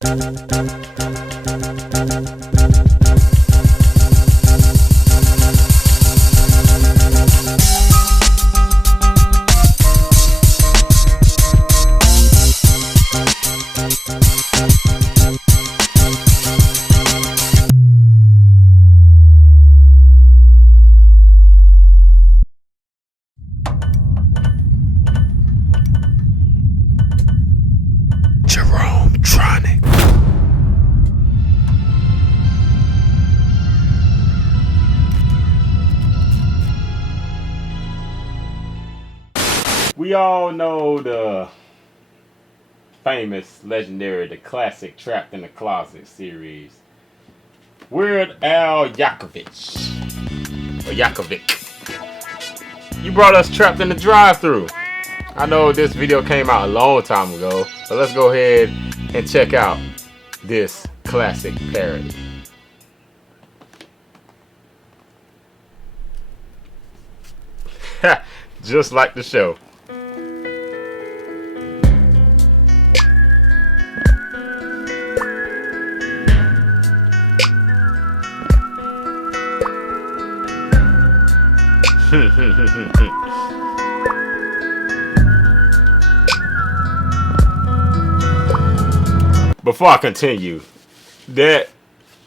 JeromeTronic. We all know the famous, legendary, the classic Trapped in the Closet series. Weird Al Yankovic. Or Yankovic. You brought us Trapped in the Drive-Thru. I know this video came out a long time ago, but let's go ahead and check out this classic parody. Just like the show. Before I continue, that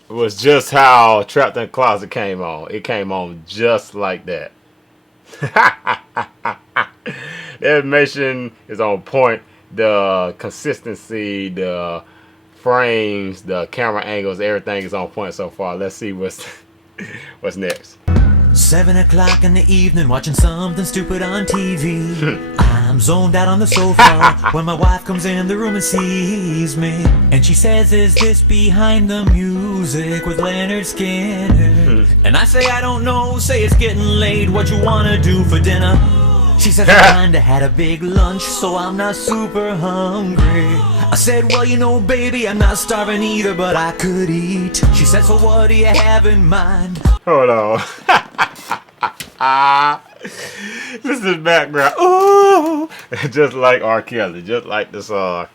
was just how Trapped in the Closet came on. It came on just like that. The animation is on point. The consistency, the frames, the camera angles, everything is on point so far. Let's see what's next. 7 o'clock in the evening, watching something stupid on TV. I'm zoned out on the sofa when my wife comes in the room and sees me. And she says, "Is this Behind the Music with Leonard Skinner?" And I say, "I don't know, say it's getting late, what you wanna do for dinner?" She says, "I kinda had a big lunch, so I'm not super hungry." I said, "Well, you know, baby, I'm not starving either, but I could eat." She said, "So what do you have in mind?" Hold on. This is the background. Ooh, just like R. Kelly, just like the song.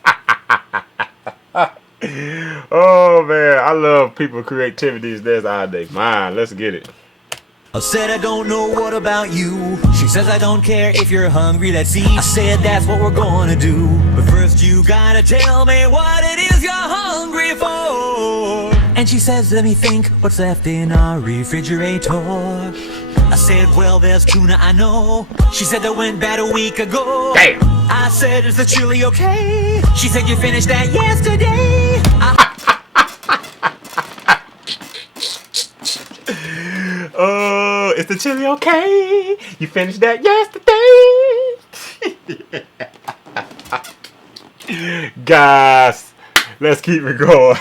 Oh man, I love people creativities. That's how they mind. Let's get it. I said, "I don't know, what about you?" She says, "I don't care if you're hungry, let's eat." I said, "That's what we're gonna do. But first you gotta tell me what it is you're hungry for." And she says, "Let me think, what's left in our refrigerator?" I said, "Well, there's tuna, I know." She said, "That went bad a week ago." Damn. I said, "Is the chili okay?" She said, "You finished that yesterday." Oh, is the chili okay? You finished that yesterday. Guys, let's keep it going.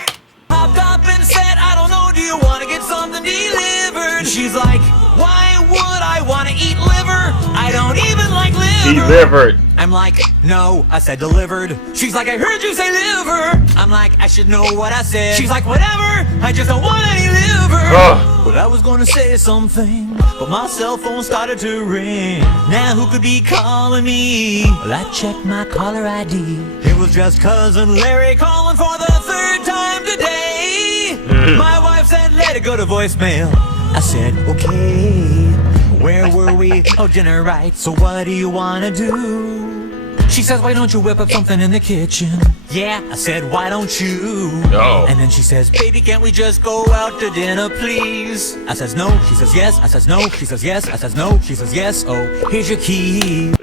Popped up and said, "I don't know, do you want to get something delivered?" She's like, "Why would I want to eat liver? I don't even like liver." Delivered. I'm like, "No," I said delivered. She's like, "I heard you say liver." I'm like, "I should know what I said." She's like, "Whatever, I just don't want any liver." But I was gonna say something, but my cell phone started to ring. Now who could be calling me? Well, I checked my caller ID. It was just cousin Larry calling for the 3rd time today. My wife said, "Let it go to voicemail." I said, "Okay." Where were we? Oh, dinner, right. So what do you wanna do? She says, "Why don't you whip up something in the kitchen?" Yeah, I said, "Why don't you?" No. And then she says, "Baby, can't we just go out to dinner, please?" I says, "No." She says, "Yes." I says, "No." She says, "Yes." I says, "No." She says, "Yes." Oh, here's your key.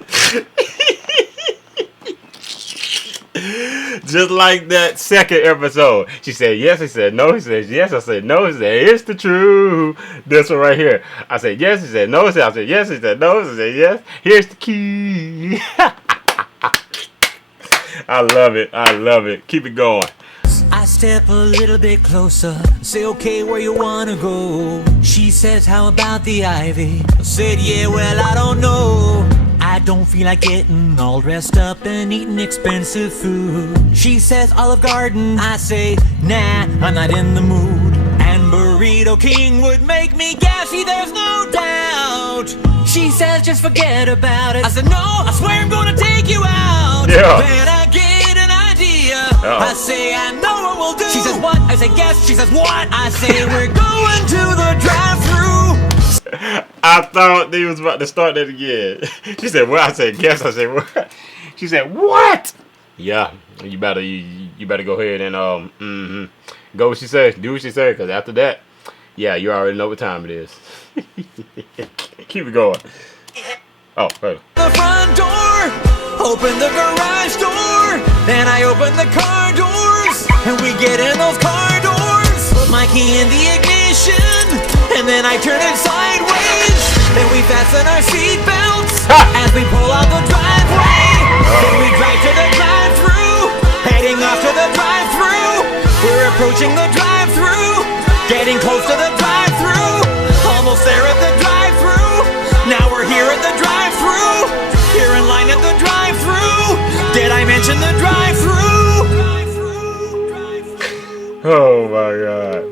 Just like that second episode. She said yes, he said no, he says yes, I said no, he said it's the truth. This one right here. I said yes, he said no, I said yes, he said no, he said yes. Here's the key. I love it. I love it. Keep it going. I step a little bit closer, say, "Okay, where you wanna go?" She says, "How about the Ivy?" I said, "Yeah, well, I don't know. I don't feel like getting all dressed up and eating expensive food." She says, "Olive Garden." I say, "Nah, I'm not in the mood. And Burrito King would make me gassy, there's no doubt." She says, "Just forget about it." I said, "No, I swear I'm gonna take you out." Yeah. Then I get an idea. ya. I say, I know what we'll do. She says, what? I say, guess. She says, what? I say, we're going to the drive-thru. I thought they was about to start that again. She said, well, I said, guess. I said, what? She said, what? Yeah, you better go ahead and go what she says, do what she says, because after that, yeah, you already know what time it is. Keep it going. Oh, hey. The front door, open the garage door, then I open the car doors, and we get in those car doors. Put my key in the ignition, and then I turn it sideways. Then we fasten our seat belts as we pull out the driveway. Then we drive to the drive-thru, heading off to the drive-thru. We're approaching the drive-thru, getting close to the drive-thru. Almost there at the drive-thru. Now we're here at the drive-thru. Here in line at the drive-thru. Did I mention the drive-thru? Oh my God.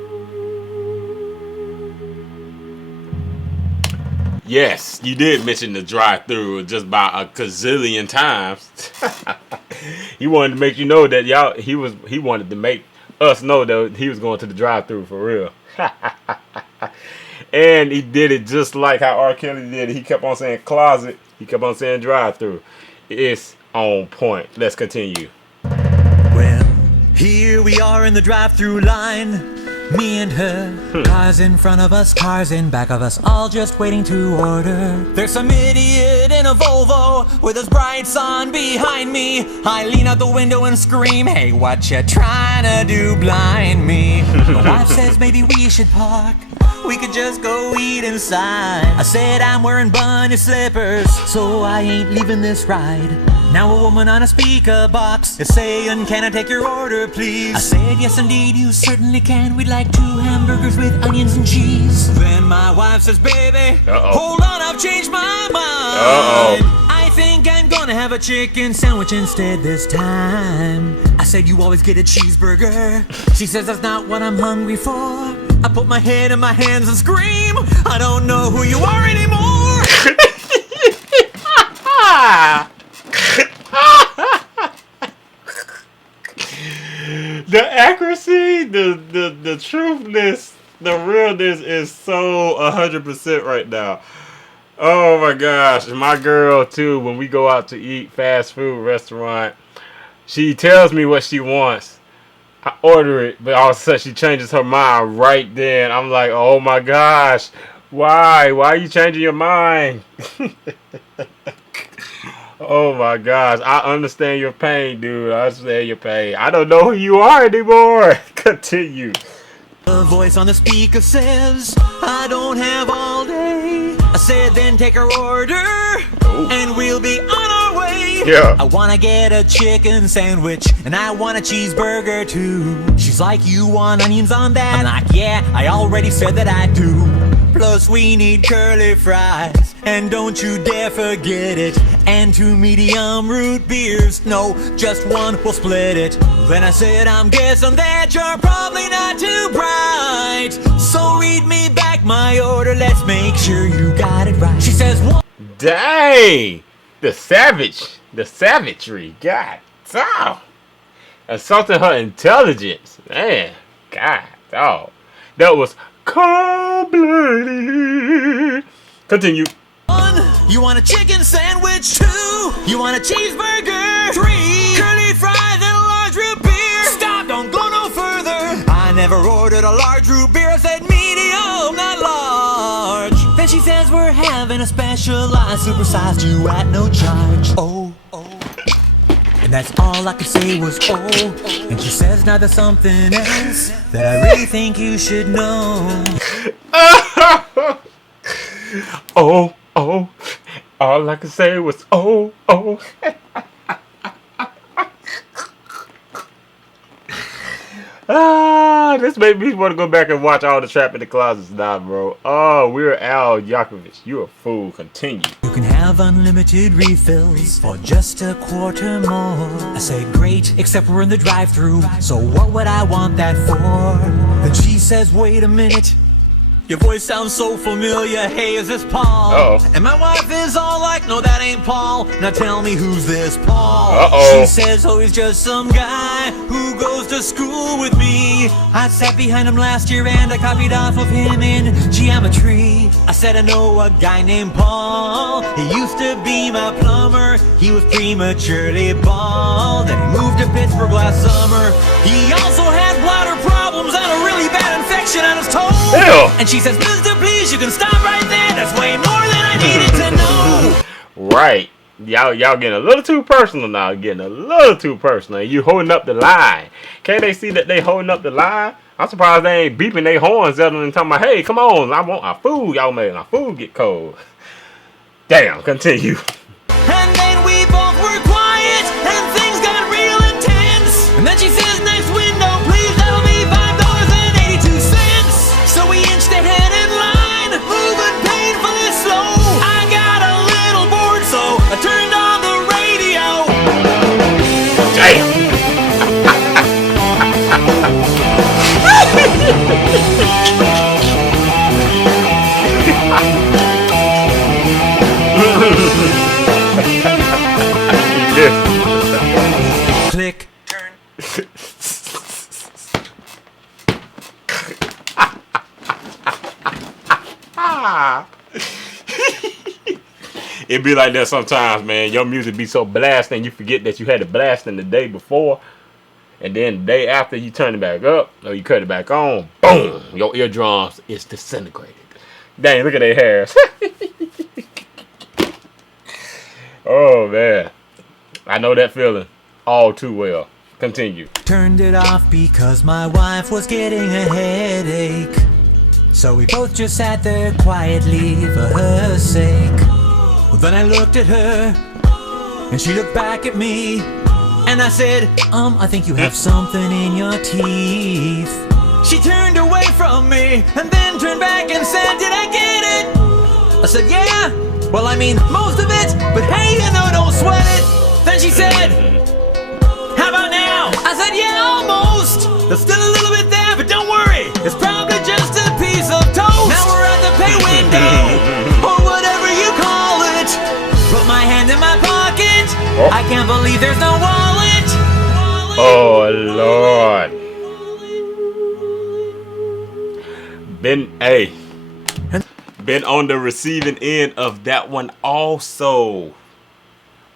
Yes, you did mention the drive-thru just about a gazillion times. He wanted to make you know that he wanted to make us know that he was going to the drive-thru for real. And he did it just like how R. Kelly did it. He kept on saying closet. He kept on saying drive-thru. It's on point. Let's continue. Well, here we are in the drive-thru line. Me and her, cars in front of us, cars in back of us, all just waiting to order. There's some idiot in a Volvo with his brights on behind me. I lean out the window and scream, hey, what you trying to do, blind me? My wife says maybe we should park, we could just go eat inside. I said I'm wearing bunny slippers, so I ain't leaving this ride. Now a woman on a speaker box is saying, can I take your order, please? I said, yes, indeed, you certainly can. We'd like 2 hamburgers with onions and cheese. Then my wife says, baby, hold on, I've changed my mind. I think I'm gonna have a chicken sandwich instead this time. I said, you always get a cheeseburger. She says, that's not what I'm hungry for. I put my head in my hands and scream, I don't know who you are anymore. The accuracy, the truthness, the realness is so 100% right now. Oh my gosh. My girl too, when we go out to eat fast food restaurant, she tells me what she wants. I order it, but all of a sudden she changes her mind right then. I'm like, oh my gosh. Why? Why are you changing your mind? Oh my gosh, I understand your pain, dude. I understand your pain. I don't know who you are anymore. Continue. The voice on the speaker says, I don't have all day. I said, then take her order, and we'll be on our way. Yeah. I want to get a chicken sandwich, and I want a cheeseburger too. She's like, you want onions on that? I'm like, yeah, I already said that I do. Plus we need curly fries, and don't you dare forget it. And 2 medium root beers, no, just one, we'll split it. Then I said, I'm guessing that you're probably not too bright, so read me back my order, let's make sure you got it right. She says, what? Dang! The savagery, God, damn. Assaulting her intelligence, man, God, dog. That was cold-blooded. Continue. 1, you want a chicken sandwich? 2, you want a cheeseburger? 3, curly fries and a large root beer. Stop, don't go no further. I never ordered a large root beer. I said medium, not large. Then she says we're having a special. I supersized you at no charge. Oh. And that's all I could say was oh. And she says now there's something else that I really think you should know. Oh. All I could say was oh. This made me want to go back and watch all the Trap in the Closets now, bro. Oh, we're Al Yankovic. You a fool. Continue. You can have unlimited refills for just a quarter more. I say great, except we're in the drive-thru, so what would I want that for? Then she says, wait a minute. Your voice sounds so familiar. Hey, is this Paul? Uh-oh. And my wife is all like, no, that ain't Paul. Now tell me, who's this Paul? Uh-oh. She says, oh, he's just some guy who goes to school with me. I sat behind him last year and I copied off of him in geometry. I said, I know a guy named Paul. He used to be my plumber. He was prematurely bald and he moved to Pittsburgh last summer. He also had bladder problems and a really bad infection on his toe. Ew. And she says, Mister, please, you can stop right there. That's way more than I needed to know. Right. Y'all getting a little too personal now. Getting a little too personal. You holding up the line. Can't they see that they holding up the line? I'm surprised they ain't beeping their horns at them and talking about, hey, come on, I want our food. Y'all made our food get cold. Damn, continue. And then we both were quiet and things got real intense. And then she says, next window, please, that'll be $5.82. So we inched ahead in line, moving painfully slow. I got a little bored, so I turned on the radio. Damn. Click, turn. It be like that sometimes, man. Your music be so blasting, you forget that you had it blasting the day before. And then the day after, you turn it back up, or you cut it back on, boom, your eardrums is disintegrated. Dang, look at their hairs. Oh, man. I know that feeling all too well. Continue. Turned it off because my wife was getting a headache. So we both just sat there quietly for her sake. Well, then I looked at her, and she looked back at me. And I said, I think you have something in your teeth. She turned away from me and then turned back and said, did I get it? I said, yeah. Well, I mean, most of it, but hey, you know, don't sweat it. Then she said, how about now? I said, yeah, almost. There's still a little bit there, but don't worry. It's probably just a piece of toast. Now we're at the pay window, or whatever you call it. Put my hand in my pocket. Oh. I can't believe there's no wallet. Oh, Lord. Been on the receiving end of that one also.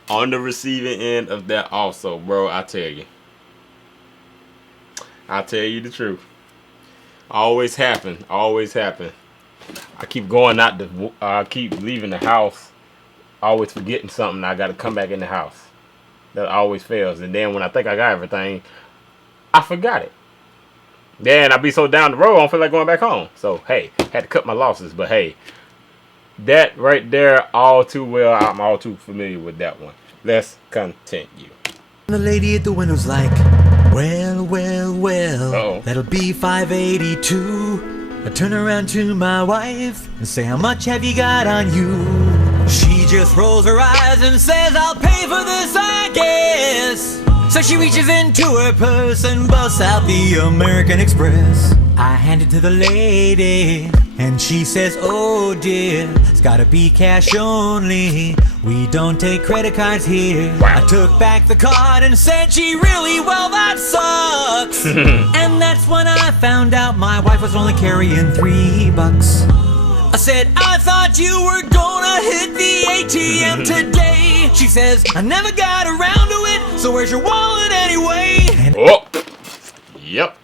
On the receiving end of that also, bro. I tell you the truth. Always happen. Always happen. I keep going out I keep leaving the house. Always forgetting something. I got to come back in the house. That always fails. And then when I think I got everything, I forgot it. Then I be so down the road, I don't feel like going back home. So, hey, had to cut my losses. But, hey, that right there, all too well. I'm all too familiar with that one. Let's continue. The lady at the window's like, well, Uh-oh. that'll be $5.82. I turn around to my wife and say, how much have you got on you? She just rolls her eyes and says, I'll pay for this, I guess. So she reaches into her purse and busts out the American Express. I hand it to the lady and she says, oh dear, it's gotta be cash only. We don't take credit cards here. Wow. I took back the card and said, gee, really? Well, that sucks. And that's when I found out my wife was only carrying $3. I said, I thought you were gonna hit the ATM today. She says, I never got around to it, so where's your wallet anyway? Oh, yep.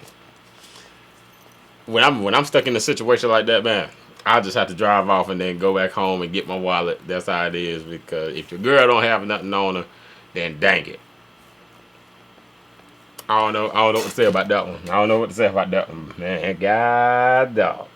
When I'm stuck in a situation like that, man, I just have to drive off and then go back home and get my wallet. That's how it is, because if your girl don't have nothing on her, then dang it. I don't know what to say about that one. Man. God dog.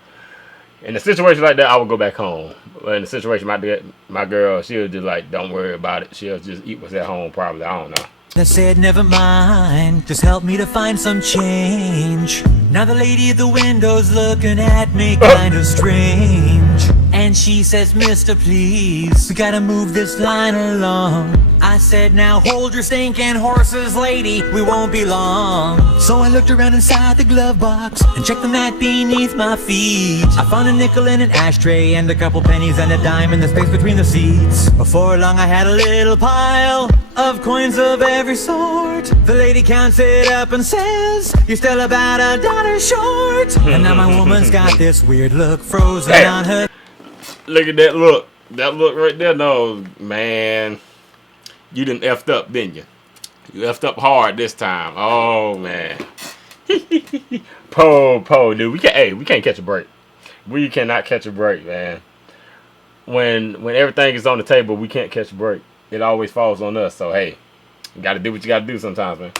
In a situation like that, I would go back home. But in a situation like that, my girl, she'll just like, don't worry about it. She'll just eat what's at home, probably. I don't know. I said, never mind, just help me to find some change. Now the lady at the window's looking at me kind of strange. And And she says, mister, please, we gotta move this line along. I said, now hold your stinking horses, lady, we won't be long. So I looked around inside the glove box and checked the mat beneath my feet. I found a nickel in an ashtray and a couple pennies and a dime in the space between the seats. Before long I had a little pile of coins of every sort. The lady counts it up and says, you're still about $1 short. And now my woman's got this weird look frozen on her. Look at that look. That look right there. No, man. You done effed up, didn't you? You effed up hard this time. Oh, man. Po, dude. We can't catch a break. We cannot catch a break, man. When everything is on the table, we can't catch a break. It always falls on us. So, hey, you got to do what you got to do sometimes, man.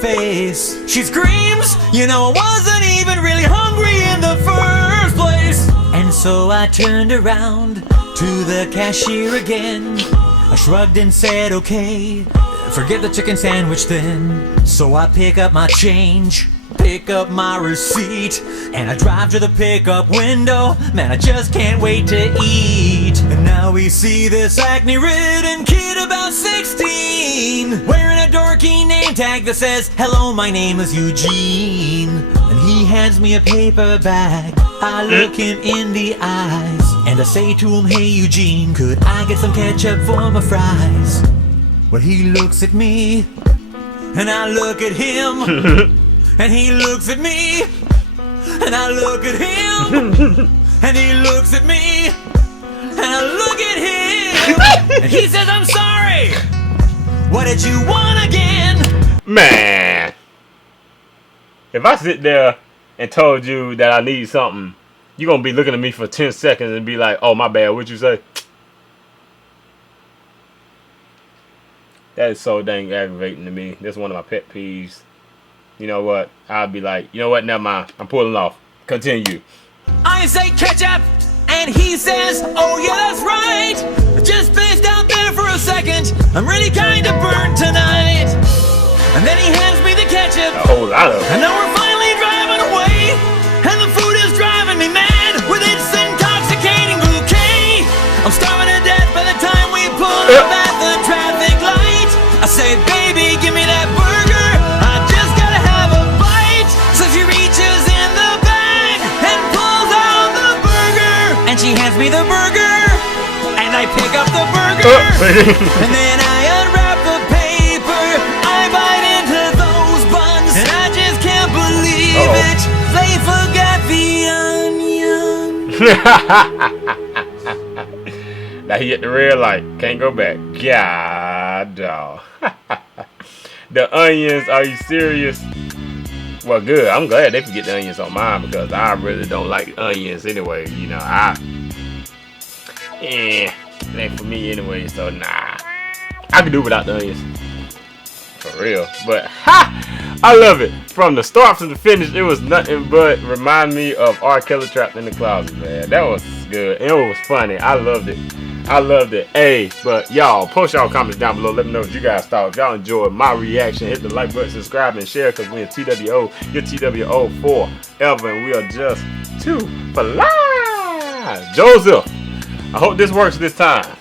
Face. She screams, you know I wasn't even really hungry in the first place. And so I turned around to the cashier again. I shrugged and said, okay, forget the chicken sandwich then. So I pick up my change, pick up my receipt, and I drive to the pickup window. Man, I just can't wait to eat. And now we see this acne-ridden kid about 16, wearing a dorky name tag that says, hello, my name is Eugene. And he hands me a paper bag. I look him in the eyes and I say to him, hey Eugene, could I get some ketchup for my fries? Well, he looks at me and I look at him. And he looks at me, and I look at him, and he looks at me, and I look at him, and he says, I'm sorry, what did you want again? Man, if I sit there and told you that I need something, you're going to be looking at me for 10 seconds and be like, oh, my bad, what'd you say? That is so dang aggravating to me. That's one of my pet peeves. You know what? I'll be like, you know what? Never mind. I'm pulling off. Continue. I say ketchup, and he says, oh yeah, that's right. I just spaced out there for a second. I'm really kind of burnt tonight. And then he hands me the ketchup. A whole lot of it. And now we're finally driving away. And the food is driving me mad with its intoxicating bouquet. I'm starving to death by the time we pull up at the traffic light. I say, baby, give me that burger. She hands me the burger, and I pick up the burger, and then I unwrap the paper, I bite into those buns, and I just can't believe it, they forgot the onion. Now he hit the red light, can't go back. God, dog. The onions, are you serious? Well, good. I'm glad they forget the onions on mine because I really don't like onions anyway. You know, it ain't for me anyway. So nah, I can do without the onions for real. But I love it from the start to the finish. It was nothing but remind me of R. Kelly Trapped in the Closet, man. That was good. It was funny. I loved it. Hey, but y'all, post y'all comments down below. Let me know what you guys thought. If y'all enjoyed my reaction, hit the like button, subscribe, and share because we're in TWO. You're TWO forever, and we are just two for life. Joseph, I hope this works this time.